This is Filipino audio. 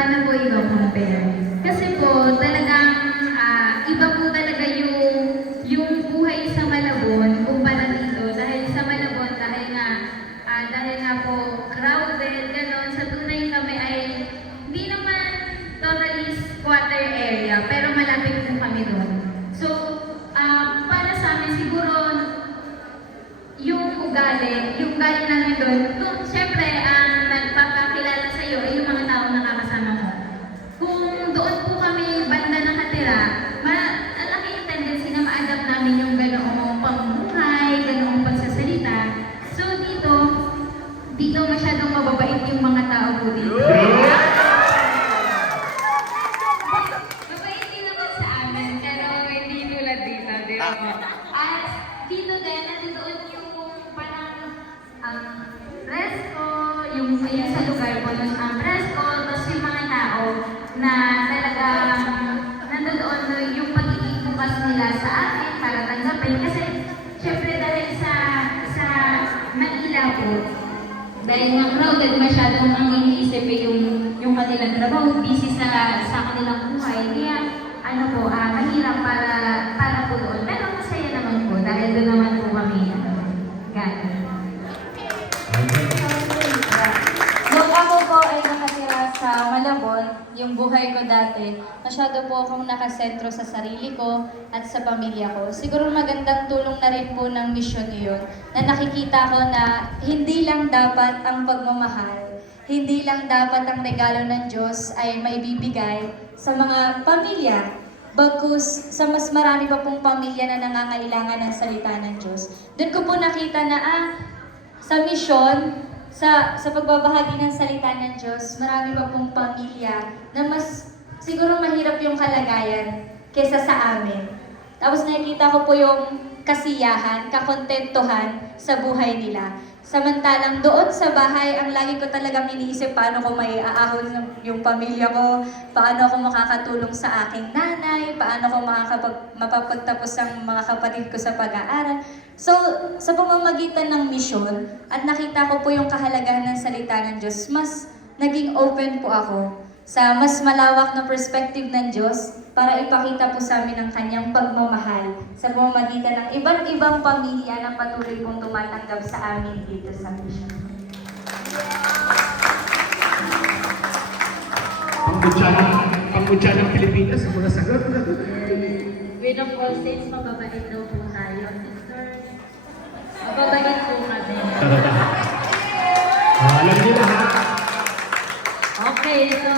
paano po i-compare? Kasi po, talagang iba po talaga yung buhay sa Malabon kumpara dito. Dahil sa Malabon, dahil nga po crowded, gano'n, sa tunay kami ay hindi naman totally squatter area, pero malapit po kami doon. So, para sa amin siguro, yung ugali namin doon, syempre, ang nagpapakilala sa iyo ay yung mga tao na nakakasama mo. Kung doon po kami banda nakatira, malaki yung tendency na ma-adapt namin yung ganoong pamumuhay, ganoong pagsasalita. So dito masyadong mababait yung mga tao po dito. Mabait din naman sa amin, pero hindi tulad dito, di ba? At dito din, nandoon yung parang presko, yung sa lugar po nun ang presko, tapos yung mga tao na talagang nandoon yung pagiging bukas nila sa akin para tanggapin. Kasi syempre dahil sa Manila po, dahil nga crowded masyadong ang iniisip yung kanilang trabaho, busy sa kanilang buhay. Kaya mahirap para po doon. Pero masaya naman po dahil doon naman po kami galing. Nung ako po ay nakatira sa Malabon, yung buhay ko dati, masyado po akong nakasentro sa sarili ko at sa pamilya ko. Siguro magandang tulong na rin po ng misyon yun, na nakikita ko na hindi lang dapat ang pagmamahal, hindi lang dapat ang regalo ng Diyos ay maibibigay sa mga pamilya, bagkus sa mas marami pa pong pamilya na nangangailangan ng salita ng Diyos. Doon ko po nakita na sa misyon, sa pagbabahagi ng salita ng Diyos, marami pa pong pamilya na mas siguro mahirap yung kalagayan kesa sa amin. Tapos nakikita ko po yung kasiyahan, kakontentuhan sa buhay nila. Samantalang doon sa bahay, ang lagi ko talagang iniisip paano ko may aahon yung pamilya ko, paano ako makakatulong sa aking nanay, paano ko mapapagtapos ang mga kapatid ko sa pag-aaral. So, sa pamamagitan ng misyon, at nakita ko po yung kahalagahan ng salita ng Diyos, mas naging open po ako sa mas malawak na perspective ng Diyos para ipakita po sa amin ang kanyang pagmamahal sa pamamagitan ng iba't ibang pamilya na patuloy pong tumatanggap sa amin dito sa mission. Pangkutsa ng Pilipinas, ang mga sagot. With of all saints, mababait daw po tayo, sisters. Mababait po kami. Alam niyo lahat. Okay, so